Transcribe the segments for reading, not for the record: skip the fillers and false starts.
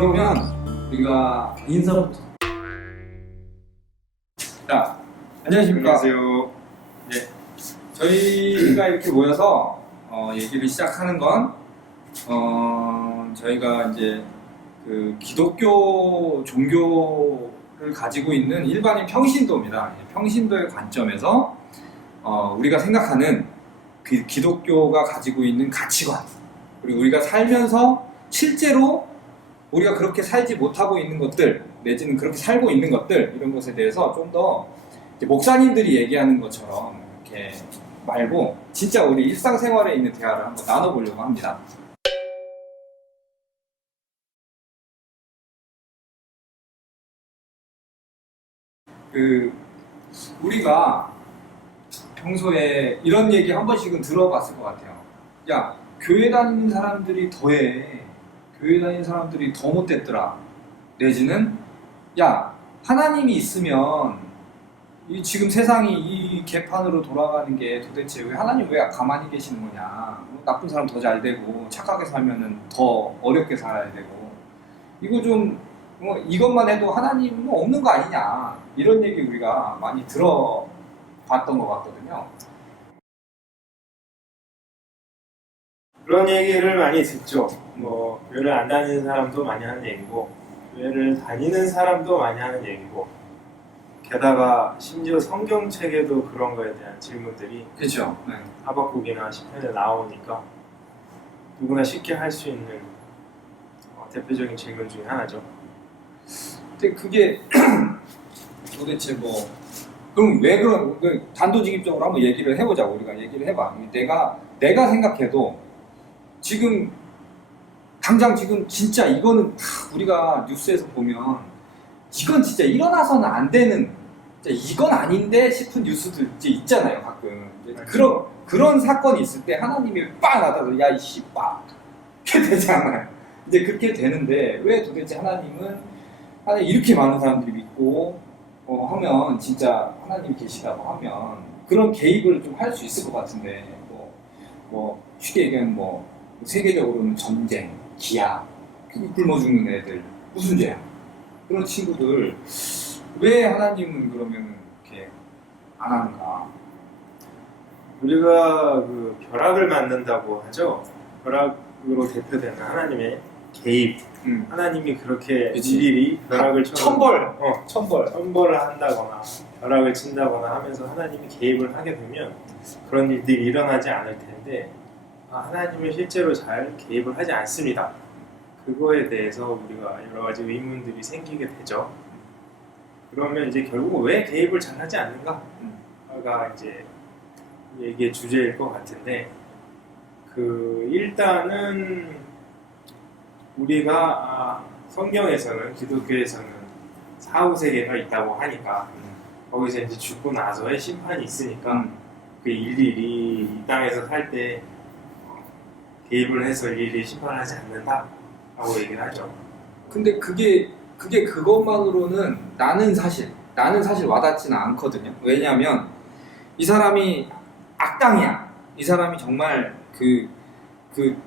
그러면 우리가 인사부터. 자, 안녕하십니까. 안녕하세요. 네, 저희가 이렇게 모여서 얘기를 시작하는 건 저희가 이제 그 기독교 종교를 가지고 있는 일반인 평신도입니다. 평신도의 관점에서 우리가 생각하는 그 기독교가 가지고 있는 가치관, 그리고 우리가 살면서 실제로 우리가 그렇게 살지 못하고 있는 것들, 내지는 그렇게 살고 있는 것들, 이런 것에 대해서 좀 더 목사님들이 얘기하는 것처럼 이렇게 말고 진짜 우리 일상생활에 있는 대화를 한번 나눠보려고 합니다. 우리가 평소에 이런 얘기 한 번씩은 들어봤을 것 같아요. 야, 교회 다니는 사람들이 더해. 교회 다니는 사람들이 더 못됐더라. 내지는 야, 하나님이 있으면 지금 세상이 이 개판으로 돌아가는 게 도대체 왜 하나님 왜 가만히 계시는 거냐. 나쁜 사람 더 잘 되고 착하게 살면은 더 어렵게 살아야 되고 이거 좀 이것만 해도 하나님은 없는 거 아니냐, 이런 얘기 우리가 많이 들어봤던 것 같거든요. 그런 얘기를 많이 듣죠. 교회를 안 다니는 사람도 많이 하는 얘기고, 교회를 다니는 사람도 많이 하는 얘기고, 게다가 심지어 성경책에도 그런 거에 대한 질문들이 그렇죠. 네. 하박국이나 시편에 나오니까 누구나 쉽게 할 수 있는 대표적인 질문 중에 하나죠. 근데 그게 도대체 그럼 왜 그런, 단도직입적으로 한번 얘기를 해보자고. 우리가 얘기를 해봐. 내가 생각해도 지금 당장 지금 진짜 이거는 우리가 뉴스에서 보면 이건 진짜 일어나서는 안 되는, 이건 아닌데 싶은 뉴스들 이제 있잖아요, 가끔. 그런 사건이 있을 때 하나님이 빵 나타나서 야 이씨 빡 이렇게 되잖아요. 이제 그렇게 되는데 왜 도대체 하나님 이렇게 많은 사람들이 믿고 하면 진짜 하나님이 계시다고 하면 그런 개입을 좀 할 수 있을 것 같은데, 쉽게 얘기하면 세계적으로는 전쟁, 기아, 굶어 죽는 애들, 무슨 죄야? 그런 친구들 왜 하나님은 그러면 이렇게 안 하는가? 우리가 그 벼락을 맞는다고 하죠. 벼락으로 대표되는 하나님의 개입. 하나님이 그렇게 그치. 일일이 벼락을 천벌을 한다거나 벼락을 친다거나 하면서 하나님이 개입을 하게 되면 그런 일들이 일어나지 않을 텐데, 하나님은 실제로 잘 개입을 하지 않습니다. 그거에 대해서 우리가 여러 가지 의문들이 생기게 되죠. 그러면 이제 결국 왜 개입을 잘 하지 않는가가 이제 얘기의 주제일 것 같은데, 일단은 우리가 성경에서는, 기독교에서는 사후세계가 있다고 하니까 거기서 이제 죽고 나서의 심판이 있으니까 그 일일이 이 땅에서 살 때 개입을 해서 일일이 심판하지 않는다 라고 얘기를 하죠. 근데 그게 그것만으로는 나는 사실 와닿지는 않거든요. 왜냐하면 이 사람이 악당이야. 이 사람이 정말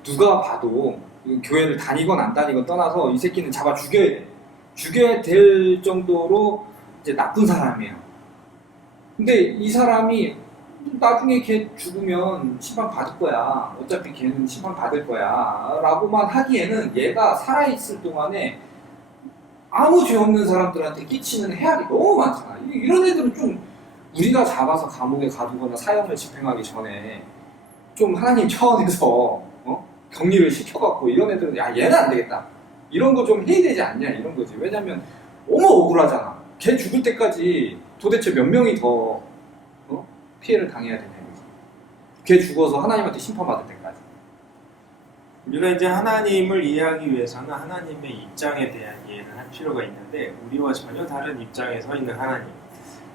누가 봐도 교회를 다니건 안 다니건 떠나서 이 새끼는 잡아 죽여야 돼. 죽여야 될 정도로 이제 나쁜 사람이에요. 근데 이 사람이 나중에 걔 죽으면 심판 받을 거야. 어차피 걔는 심판 받을 거야. 라고만 하기에는 얘가 살아있을 동안에 아무 죄 없는 사람들한테 끼치는 해악이 너무 많잖아. 이런 애들은 좀 우리가 잡아서 감옥에 가두거나 사형을 집행하기 전에 좀 하나님 차원에서 격리를 시켜갖고, 이런 애들은 야 얘는 안 되겠다, 이런 거 좀 해야 되지 않냐, 이런 거지. 왜냐면 너무 억울하잖아. 걔 죽을 때까지 도대체 몇 명이 더 피해를 당해야 되냐 이거지. 걔 죽어서 하나님한테 심판받을 때까지. 우리가 이제 하나님을 이해하기 위해서는 하나님의 입장에 대한 이해를 할 필요가 있는데, 우리와 전혀 다른 입장에 서 있는 하나님.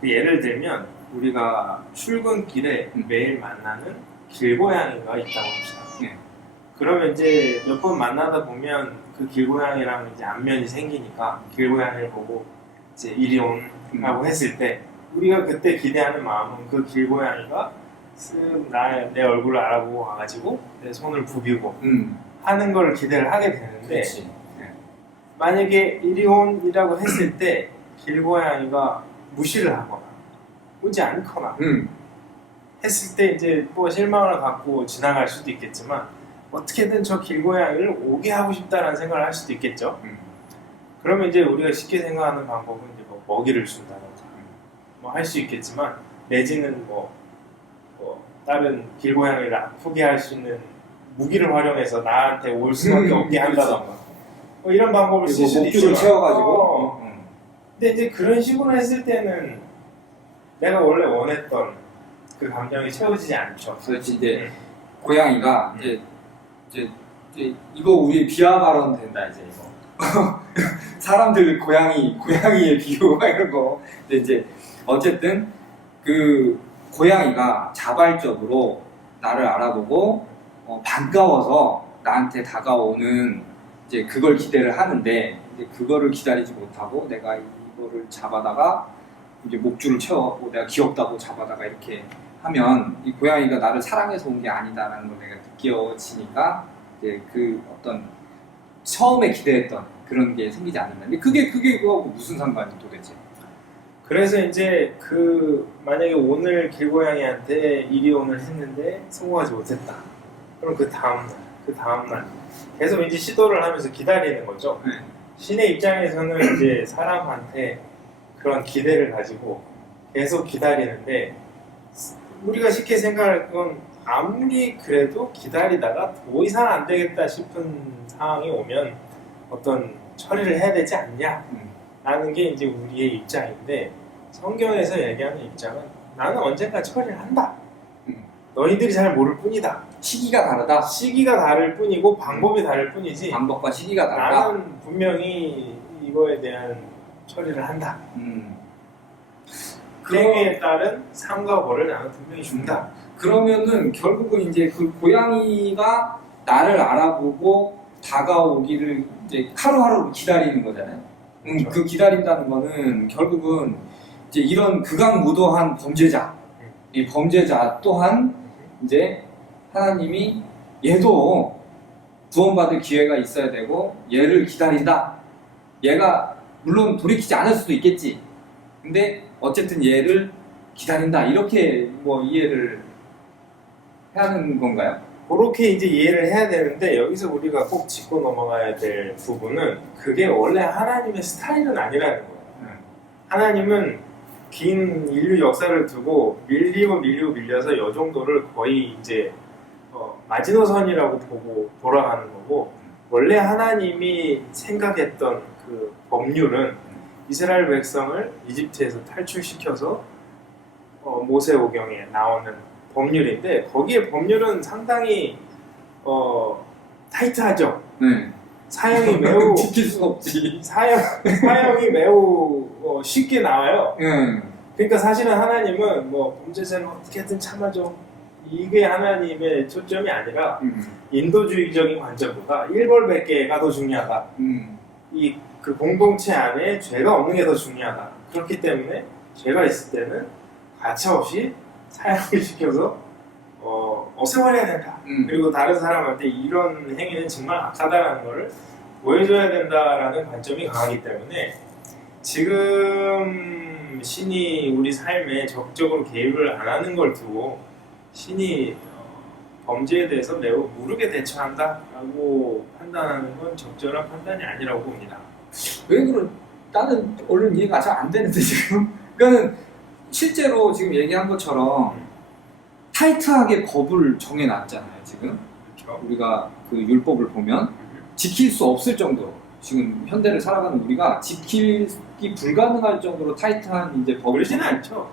예를 들면 우리가 출근길에 매일 만나는 길고양이가 있다고 합시다. 네. 그러면 이제 몇 번 만나다 보면 그 길고양이랑 이제 안면이 생기니까 길고양이를 보고 이제 이리 온라고 했을 때, 우리가 그때 기대하는 마음은 그 길고양이가 쓱 내 얼굴을 알아보고 와가지고 내 손을 부비고 하는 걸 기대를 하게 되는데, 만약에 이리 온이라고 했을 때 길고양이가 무시를 하거나 오지 않거나 했을 때 이제 뭐 실망을 갖고 지나갈 수도 있겠지만 어떻게든 저 길고양이를 오게 하고 싶다라는 생각을 할 수도 있겠죠. 그러면 이제 우리가 쉽게 생각하는 방법은 이제 뭐 먹이를 준다든가 뭐 할 수 있겠지만 내지는 뭐 다른 길고양이를 아프게 할 수 있는 무기를 활용해서 나한테 올 수밖에 없게 한다던가 뭐 이런 방법을 쓸 수도 목줄을 있지만 채워가지고 근데 이제 그런 식으로 했을 때는 내가 원래 원했던 그 감정이 채워지지 않죠. 그렇지. 이제 고양이가 이제 이거 우리 비하 발언 된다 이제 이거 사람들 고양이의 비유 막 이런 거. 근데 이제 어쨌든 그 고양이가 자발적으로 나를 알아보고 반가워서 나한테 다가오는 이제 그걸 기대를 하는데 이제 그거를 기다리지 못하고 내가 이거를 잡아다가 이제 목줄을 채워갖고 내가 귀엽다고 잡아다가 이렇게 하면 이 고양이가 나를 사랑해서 온 게 아니다라는 걸 내가 느껴지니까 이제 그 어떤 처음에 기대했던 그런 게 생기지 않는다. 근데 그게 그거하고 무슨 상관이 도대체? 그래서 이제 만약에 오늘 길고양이한테 이리온을 했는데 성공하지 못했다. 그럼 그 다음날 계속 이제 시도를 하면서 기다리는 거죠. 네. 신의 입장에서는 이제 사람한테 그런 기대를 가지고 계속 기다리는데 우리가 쉽게 생각할 건 아무리 그래도 기다리다가 더 이상 안 되겠다 싶은 상황이 오면 어떤 처리를 해야 되지 않냐 라는 게 이제 우리의 입장인데 성경에서 얘기하는 입장은 나는 언젠가 처리를 한다. 너희들이 잘 모를 뿐이다. 시기가 다르다. 시기가 다를 뿐이고 방법이 다를 뿐이지 방법과 시기가 다르다. 나는 분명히 이거에 대한 처리를 한다. 행위에 따른 상과 벌을 나는 분명히 준다. 그러면은 결국은 이제 그 고양이가 나를 알아보고 다가오기를 이제 하루하루 기다리는 거잖아요. 그렇죠. 그 기다린다는 거는 결국은 이제 이런 극악무도한 범죄자, 이 범죄자 또한 이제 하나님이 얘도 구원받을 기회가 있어야 되고 얘를 기다린다. 얘가 물론 돌이키지 않을 수도 있겠지. 근데 어쨌든 얘를 기다린다. 이렇게 뭐 이해를 해야 하는 건가요? 그렇게 이제 이해를 해야 되는데 여기서 우리가 꼭 짚고 넘어가야 될 부분은 그게 원래 하나님의 스타일은 아니라는 거예요. 하나님은 긴 인류 역사를 두고 밀리고 밀려서 이 정도를 거의 이제 마지노선이라고 보고 돌아가는 거고 원래 하나님이 생각했던 그 법률은 이스라엘 백성을 이집트에서 탈출시켜서 모세오경에 나오는 법률인데 거기에 법률은 상당히 타이트하죠. 네. 사형이 매우 지킬 수가 없지. 사형이 매우 쉽게 나와요. 응. 그러니까 사실은 하나님은 뭐 범죄자는 어떻게든 참아줘 이게 하나님의 초점이 아니라 인도주의적인 관점보다 일벌백계가 더 중요하다. 이 그 공동체 안에 죄가 없는 게 더 중요하다. 그렇기 때문에 죄가 있을 때는 가차없이 사형을 시켜서 없애버려야 된다. 그리고 다른 사람한테 이런 행위는 정말 악하다라는 것을 보여줘야 된다라는 관점이 강하기 때문에 지금 신이 우리 삶에 적극적으로 개입을 안 하는 걸 두고 신이 범죄에 대해서 매우 무르게 대처한다라고 판단하는 건 적절한 판단이 아니라고 봅니다. 왜 그런? 나는 얼른 이해가 잘 안 되는데 지금. 그러니까는 실제로 지금 얘기한 것처럼 타이트하게 법을 정해놨잖아요. 지금 그렇죠? 우리가 그 율법을 보면 지킬 수 없을 정도로 지금 현대를 살아가는 우리가 지키기 불가능할 정도로 타이트한 이제 법을 그러지는 않죠.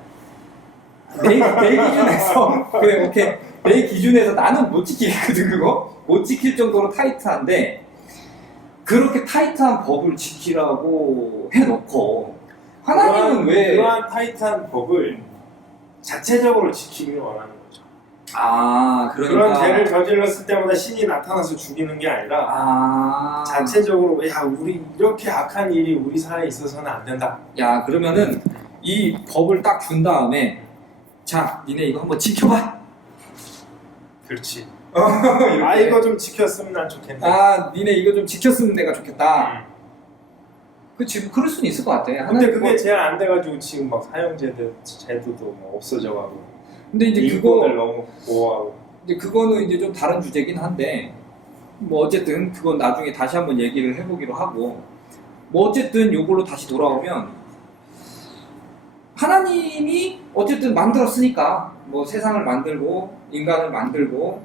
내 기준에서 그래 오케이 내 기준에서 나는 못 지키거든 그거 못 지킬 정도로 타이트한데 그렇게 타이트한 법을 지키라고 해놓고 하나님은 왜 그러한 타이트한 법을 자체적으로 지키기를 원하는 거죠. 그러니까 그런 죄를 저질렀을 때마다 신이 나타나서 죽이는 게 아니라 자체적으로 야 우리 이렇게 악한 일이 우리 사회에 있어서는 안 된다. 야 그러면은 이 법을 딱 준 다음에 자 니네 이거 한번 지켜봐. 그렇지. 이렇게. 이거 좀 지켰으면 난 좋겠다. 니네 이거 좀 지켰으면 내가 좋겠다. 그치, 그럴 수는 있을 것 같아. 근데 하나님 그게 제한 안 돼가지고 지금 막 제도도 막 없어져가고 근데 이제 인권을 너무 보호하고. 이제 그거는 이제 좀 다른 주제긴 한데, 뭐 어쨌든 그건 나중에 다시 한번 얘기를 해보기로 하고, 뭐 어쨌든 요걸로 다시 돌아오면 하나님이 어쨌든 만들었으니까 뭐 세상을 만들고 인간을 만들고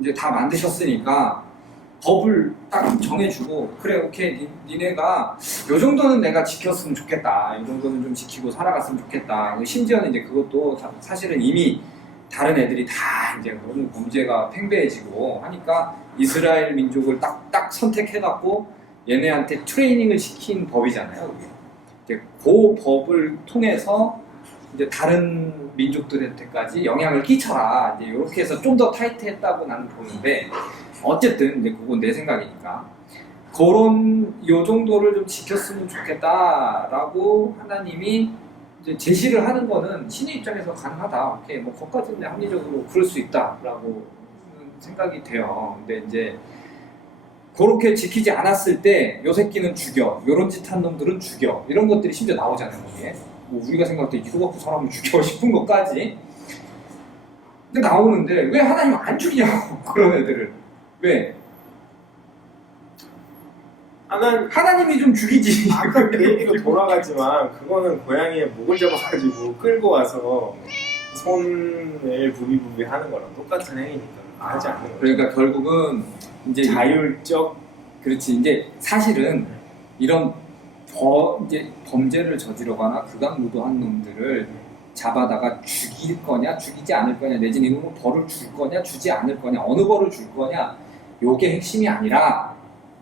이제 다 만드셨으니까 법을 딱 정해주고, 그래 오케이 니네가 요 정도는 내가 지켰으면 좋겠다, 이 정도는 좀 지키고 살아갔으면 좋겠다. 심지어는 이제 그것도 사실은 이미 다른 애들이 다 이제 너무 범죄가 팽배해지고 하니까 이스라엘 민족을 딱 선택해갖고 얘네한테 트레이닝을 시킨 법이잖아요. 그게. 이제 그 법을 통해서 이제 다른 민족들한테까지 영향을 끼쳐라, 이제 이렇게 해서 좀 더 타이트했다고 나는 보는데, 어쨌든 이제 그건 내 생각이니까 그런 요 정도를 좀 지켰으면 좋겠다라고 하나님이 이제 제시를 하는 거는 신의 입장에서 가능하다. 오케이, 뭐 그것까지는 합리적으로 그럴 수 있다라고 생각이 돼요. 근데 이제 그렇게 지키지 않았을 때 요 새끼는 죽여, 요런 짓 한 놈들은 죽여, 이런 것들이 심지어 나오잖아요. 거기에 뭐 우리가 생각할 때 이거 갖고 사람을 죽여 싶은 것까지 근데 나오는데 왜 하나님 안 죽이냐고. 그런 애들을 왜? 하나님이 좀 죽이지. 아까 그 얘기로 돌아가지만 그거는 고양이의 목을 잡아가지고 끌고 와서 손을 부비부비 하는 거랑 똑같은 행위니까 하지 않는 거죠. 그러니까 결국은 이제 자율적. 그렇지. 이제 사실은 이런 이제 범죄를 저지르거나 극악무도한 놈들을 잡아다가 죽일 거냐 죽이지 않을 거냐, 내지는 이놈은 벌을 줄 거냐 주지 않을 거냐, 어느 벌을 줄 거냐, 요게 핵심이 아니라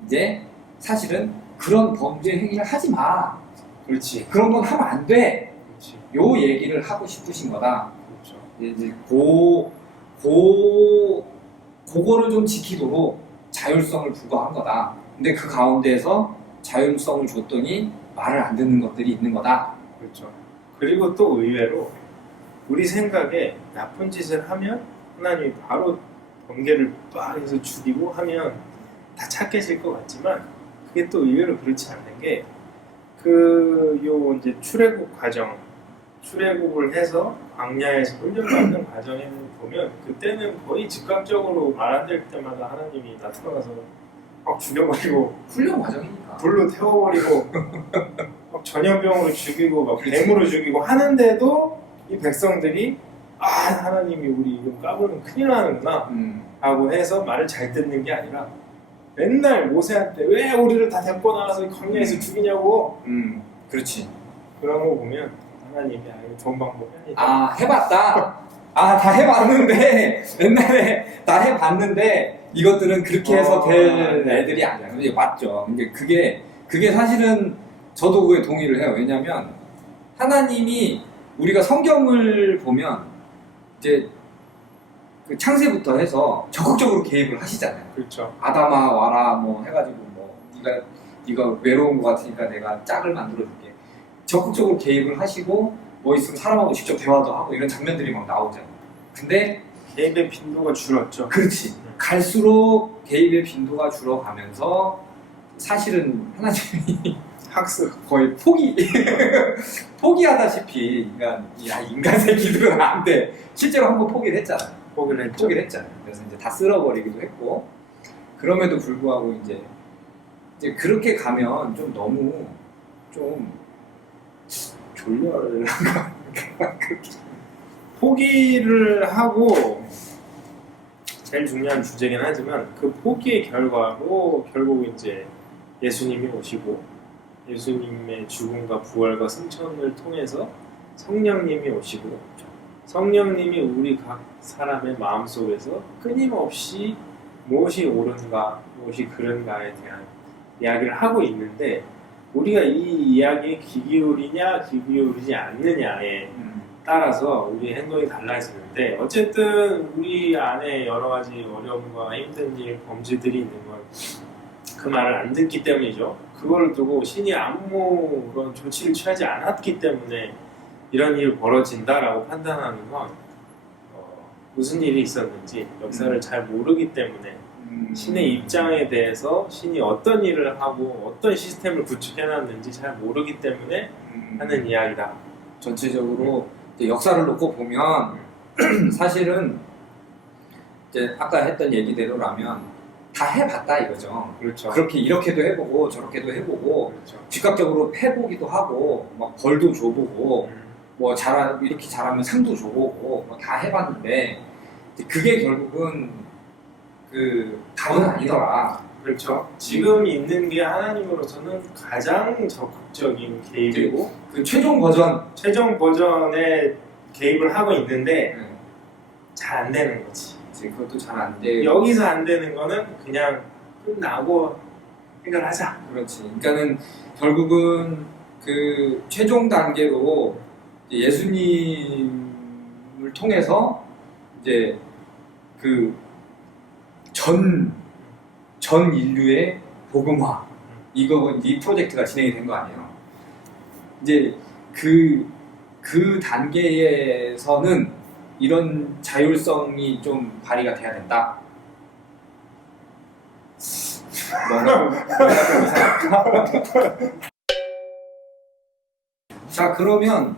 이제 사실은 그런 범죄 행위를 하지 마. 그렇지. 그런 건 하면 안 돼. 그렇지. 요 얘기를 하고 싶으신 거다. 그렇죠. 이제 그거를 좀 지키도록 자율성을 부과한 거다. 근데 그 가운데에서 자율성을 줬더니 말을 안 듣는 것들이 있는 거다. 그렇죠. 그리고 또 의외로 우리 생각에 나쁜 짓을 하면 하나님이 바로 번개를 빡 해서 죽이고 하면 다 착해질 것 같지만, 그게 또 의외로 그렇지 않는 게, 요 이제 출애굽을 해서 광야에서 훈련받는 과정에 보면 그때는 거의 즉각적으로 말 안 될 때마다 하나님이 나타나서 막 죽여버리고 훈련 과정이니까. 불로 태워버리고 막 전염병으로 죽이고 막 뱀으로 죽이고 하는데도 이 백성들이 하나님이 우리 이거 까불면 큰일 나는구나 하고 해서 말을 잘 듣는 게 아니라 맨날 모세한테 왜 우리를 다 데리고 나와서 광야에서 죽이냐고. 그렇지. 그런 거 보면 하나님이 이거 좋은 방법이 아니다. 해봤다. 다 해봤는데 옛날에 다 해봤는데 이것들은 그렇게 해서 될 애들이 아니야. 근데 맞죠. 근데 그게 사실은 저도 그에 동의를 해요. 왜냐하면 하나님이 우리가 성경을 보면 이제 그 창세부터 해서 적극적으로 개입을 하시잖아요. 그렇죠. 아담아 와라 뭐 해가지고 뭐 네가 외로운 것 같으니까 내가 짝을 만들어줄게. 적극적으로 개입을 하시고 뭐 있으면 사람하고 직접 대화도 하고 이런 장면들이 막 나오잖아요. 근데 개입의 빈도가 줄었죠. 그렇지. 갈수록 개입의 빈도가 줄어가면서 사실은 하나님이 학습 거의 포기하다시피 인간 새끼들은 안 돼. 실제로 한번 포기를 했잖아요. 포기를 했죠. 그래서 이제 다 쓸어버리기도 했고, 그럼에도 불구하고 이제 그렇게 가면 좀 너무 좀 졸렬한 거. 포기를 하고 제일 중요한 주제긴 하지만 그 포기의 결과로 결국 이제 예수님이 오시고 예수님의 죽음과 부활과 승천을 통해서 성령님이 오시고 성령님이 우리 각 사람의 마음속에서 끊임없이 무엇이 옳은가 무엇이 그른가에 대한 이야기를 하고 있는데, 우리가 이 이야기에 귀 기울이냐 귀 기울이지 않느냐에 따라서 우리의 행동이 달라지는데, 어쨌든 우리 안에 여러 가지 어려움과 힘든 일, 범죄들이 있는 건 그 말을 안 듣기 때문이죠. 그걸 두고 신이 아무런 조치를 취하지 않았기 때문에 이런 일이 벌어진다라고 판단하는 건 무슨 일이 있었는지 역사를 잘 모르기 때문에 신의 입장에 대해서 신이 어떤 일을 하고 어떤 시스템을 구축해놨는지 잘 모르기 때문에 하는 이야기다. 전체적으로 이제 역사를 놓고 보면 사실은 이제 아까 했던 얘기대로라면 다 해봤다 이거죠. 그렇죠. 그렇게 이렇게도 해보고 저렇게도 해보고 그렇죠. 즉각적으로 해보기도 하고 막 벌도 줘보고 뭐 이렇게 잘하면 상도 줘보고 뭐 다 해봤는데 그게 결국은 그 답은 아니더라. 그렇죠. 지금 있는 게 하나님으로서는 가장 적극적인 개입이고 그 최종 버전 최종 버전에 개입을 하고 있는데 잘 안 되는 거지. 이제 그것도 잘 안 돼. 여기서 안 되는 거는 그냥 끝나고 해결하자. 그렇지. 그러니까는 결국은 그 최종 단계로 이제 예수님을 통해서 이제 그 전 인류의 복음화 이 프로젝트가 진행이 된 거 아니에요. 이제 그 단계에서는 이런 자율성이 좀 발휘가 돼야 된다. 뭔가 좀 이상하다. 자 그러면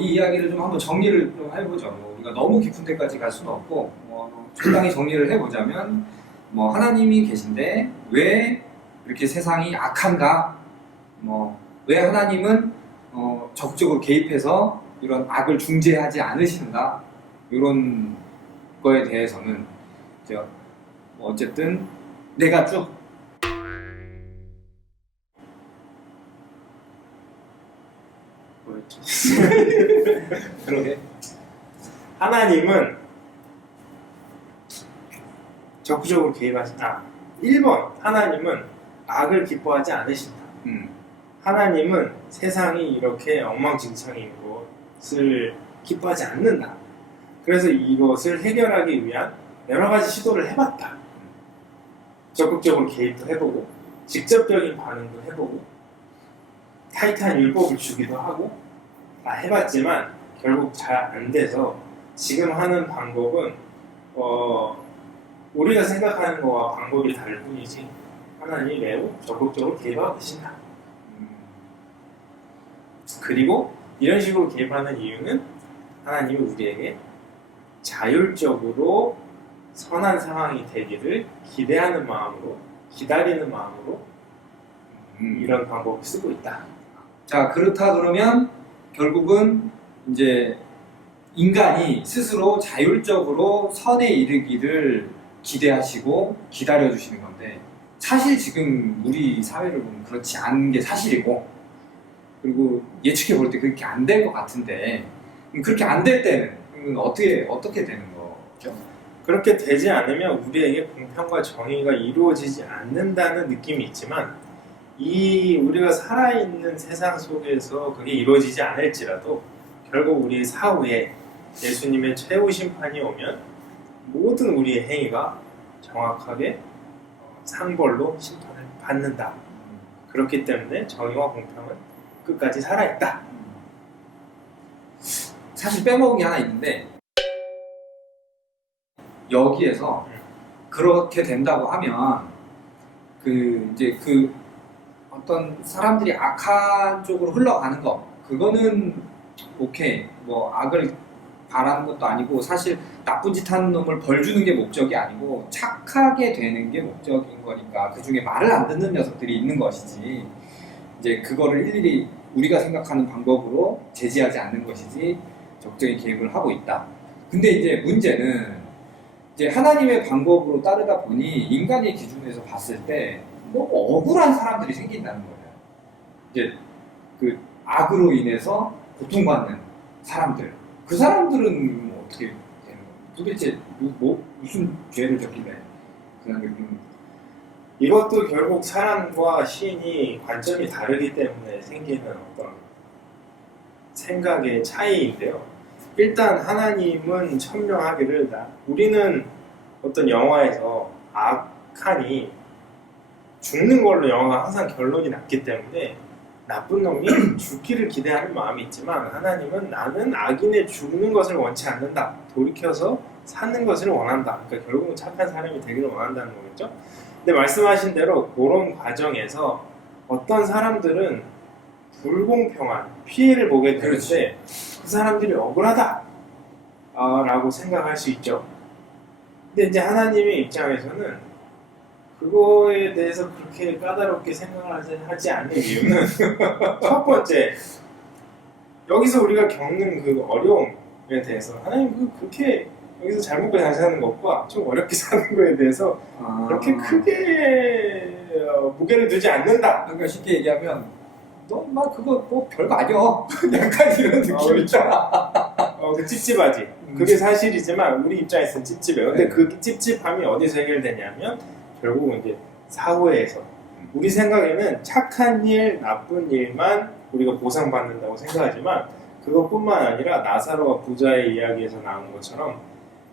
이 이야기를 좀 한번 정리를 좀 해보죠. 뭐 우리가 너무 깊은 데까지 갈 수는 없고 적당히 정리를 해보자면 뭐 하나님이 계신데 왜 이렇게 세상이 악한가? 뭐 왜 하나님은 적극적으로 개입해서 이런 악을 중재하지 않으시는가? 이런 거에 대해서는 이제 뭐 어쨌든 내가 쭉 뭐였죠? 그러게 하나님은 적극적으로 개입하신다. 1번 하나님은 악을 기뻐하지 않으신다. 하나님은 세상이 이렇게 엉망진창인 것을 기뻐하지 않는다. 그래서 이것을 해결하기 위한 여러 가지 시도를 해봤다. 적극적으로 개입도 해보고 직접적인 반응도 해보고 타이트한 율법을 주기도 하고 다 해봤지만 결국 잘 안 돼서 지금 하는 방법은 우리가 생각하는 거와 방법이 다를 뿐이지 하나님이 매우 적극적으로 개입하고 계신다. 그리고 이런 식으로 개입하는 이유는 하나님이 우리에게 자율적으로 선한 상황이 되기를 기대하는 마음으로 기다리는 마음으로 이런 방법을 쓰고 있다. 자 그렇다 그러면 결국은 이제 인간이 스스로 자율적으로 선에 이르기를 기대하시고 기다려주시는 건데 사실 지금 우리 사회를 보면 그렇지 않은 게 사실이고 그리고 예측해 볼 때 그렇게 안 될 것 같은데 그렇게 안 될 때는 어떻게 되는 거죠? 그렇게 되지 않으면 우리에게 공평과 정의가 이루어지지 않는다는 느낌이 있지만 우리가 살아있는 세상 속에서 그게 이루어지지 않을지라도 결국 우리 사후에 예수님의 최후 심판이 오면 모든 우리의 행위가 정확하게 상벌로 심판을 받는다. 그렇기 때문에 정의와 공평은 끝까지 살아있다. 사실 빼먹은 게 하나 있는데 여기에서 그렇게 된다고 하면 이제 어떤 사람들이 악한 쪽으로 흘러가는 거 그거는 오케이 뭐 악을 바라는 것도 아니고 사실 나쁜 짓 하는 놈을 벌 주는 게 목적이 아니고 착하게 되는 게 목적인 거니까 그 중에 말을 안 듣는 녀석들이 있는 것이지 이제 그거를 일일이 우리가 생각하는 방법으로 제지하지 않는 것이지 적극적인 개입을 하고 있다. 근데 이제 문제는 이제 하나님의 방법으로 따르다 보니 인간의 기준에서 봤을 때 너무 억울한 사람들이 생긴다는 거예요. 이제 그 악으로 인해서 고통받는 사람들. 그 사람들은 뭐 어떻게 되는 거예요? 도대체 무슨 죄를 졌길래 그 사람들은 이것도 결국 사람과 신이 관점이 다르기 때문에 생기는 어떤 생각의 차이인데요. 일단 하나님은 천명하기를 우리는 어떤 영화에서 악한이 죽는 걸로 영화가 항상 결론이 났기 때문에 나쁜 놈이 죽기를 기대하는 마음이 있지만 하나님은 나는 악인의 죽는 것을 원치 않는다. 돌이켜서 사는 것을 원한다. 그러니까 결국은 착한 사람이 되기를 원한다는 거겠죠. 근데 말씀하신 대로 그런 과정에서 어떤 사람들은 불공평한 피해를 보게 되는데 그 사람들이 억울하다 라고 생각할 수 있죠. 근데 이제 하나님의 입장에서는 그거에 대해서 그렇게 까다롭게 생각하지 않는 이유는 첫 번째, 여기서 우리가 겪는 그 어려움에 대해서 하나님 그렇게 여기서 잘 먹고 잘 사는 것과 좀 어렵게 사는 거에 대해서 그렇게 크게 무게를 두지 않는다. 그러니까 쉽게 얘기하면 너 막 그거 뭐 별거 아니야. 약간 이런 느낌 그렇죠. 있잖아. 그 찝찝하지. 그게 사실이지만 우리 입장에서는 찝찝해요. 근데 네. 그 찝찝함이 어디서 해결되냐면 결국은 이제 사후에서 우리 생각에는 착한 일, 나쁜 일만 우리가 보상받는다고 생각하지만 그것뿐만 아니라 나사로와 부자의 이야기에서 나온 것처럼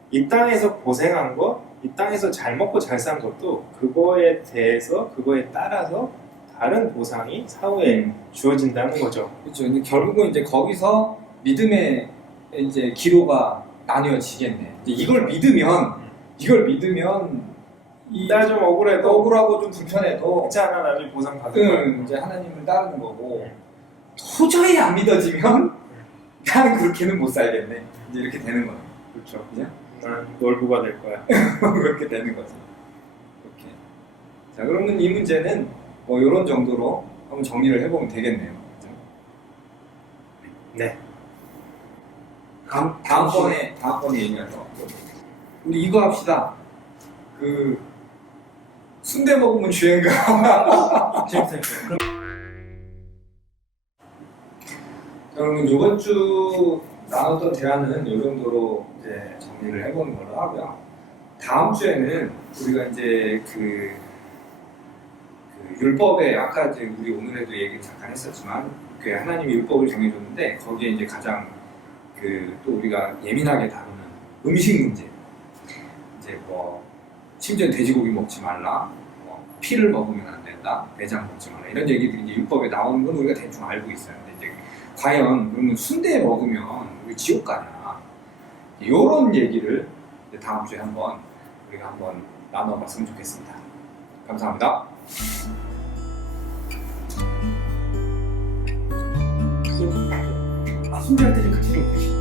이 땅에서 고생한 것, 이 땅에서 잘 먹고 잘 산 것도 그거에 대해서 그거에 따라서 다른 보상이 사후에 주어진다는 거죠. 그렇죠. 근데 결국은 이제 거기서 믿음의 이제 기로가 나뉘어지겠네. 이제 이걸 믿으면 이따 좀 억울해도 억울하고 좀 불편해도 괜찮아, 나중에 보상 받을 거야. 이제 하나님을 따르는 거고 도저히 안 믿어지면 나는 그렇게는 못 살겠네. 이제 이렇게 되는 거예요. 그렇죠. 그죠? 난 놀부가 될 거야. 그렇게 되는 거죠. 이렇게. 자, 그러면 이 문제는 뭐 이런 정도로 한번 정리를 해보면 되겠네요. 그죠? 네. 다음번에 얘기하죠. 우리 이거 합시다. 그 순대 먹으면 주행가. 재밌어요. 그럼 그러면 이번 주 나눴던 대화는 이 정도로 이제 정리를 해보는 걸로 하고요. 다음 주에는 우리가 이제 그 율법에 아까 이제 우리 오늘에도 얘기를 잠깐 했었지만 그 하나님이 율법을 정해줬는데 거기에 이제 가장 그 또 우리가 예민하게 다루는 음식 문제, 이제 뭐 심지어 돼지고기 먹지 말라, 뭐 피를 먹으면 안 된다, 내장 먹지 말라 이런 얘기들이 이제 율법에 나오는 건 우리가 대충 알고 있어요. 근데 이제 과연 그러면 순대 먹으면 우리 지옥 가냐? 이런 얘기를 이제 다음 주에 한번 우리가 한번 나눠봤으면 좋겠습니다. 감사합니다. 순대할 때좀 같이 좀 보시죠.